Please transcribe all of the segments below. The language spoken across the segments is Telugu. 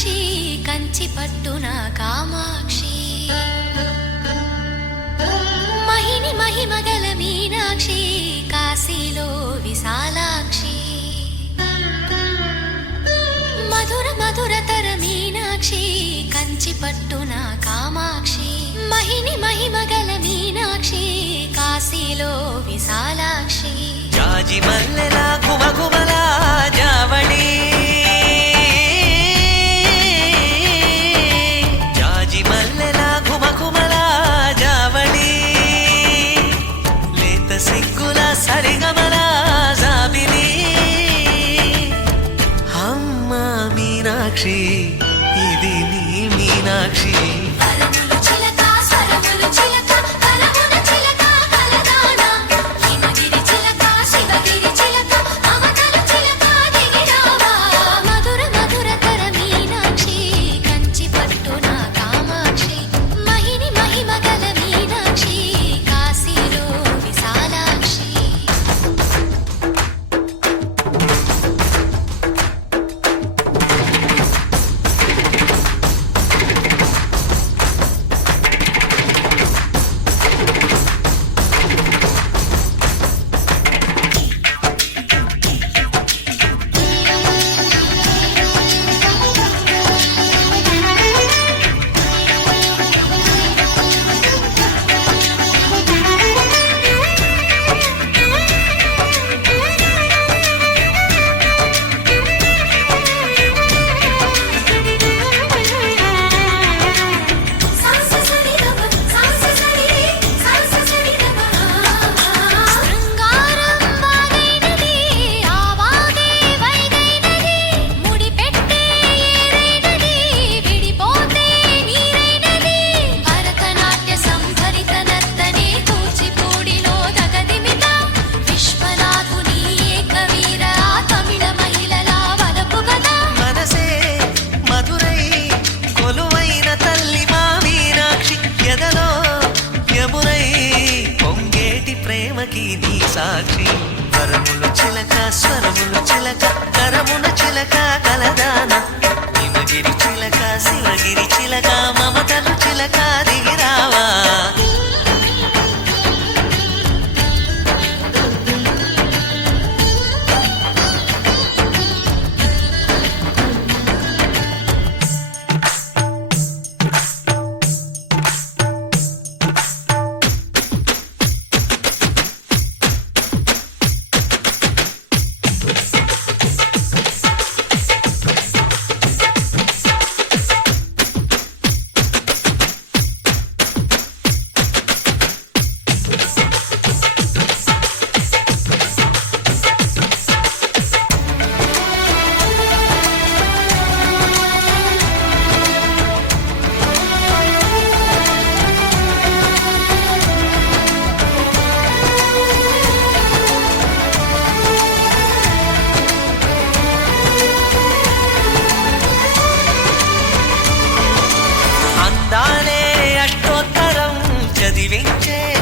మీనాక్షి కంచి పట్టున కామాక్షి మహిని మహిమగల మీనాక్షి కాశీలో విశాలాక్షి మధుర మధురతర మీనాక్షి కంచి పట్టున కామాక్షి మహిని మహిమగల మీనాక్షి కాశీలో విశాలాక్షి జాజి మల్లెల గుమగుమల జావళి జాజి మల్లెల గుమగుమల జావళి లేత సిగ్గుల సరిగమల జాబిలి అమ్మ మీనాక్షి ఇది నీ మీనాక్షి సాక్షి వరములు చిలక స్వరములు చిలక కరమున చిలక కలదాన హిమగిరి చిలక శివగిరి చిలక మమతలు చిలక దిగిరావా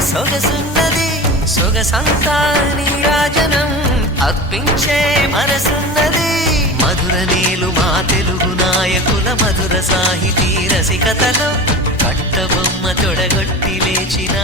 సొగసున్నది సొగసంతా నీరాజనం అర్పించే మనసున్నది మధుర నీలు మా తెలుగు నాయకుల మధుర సాహితీ రసికతలో కట్టబొమ్మ తొడగొట్టి లేచిన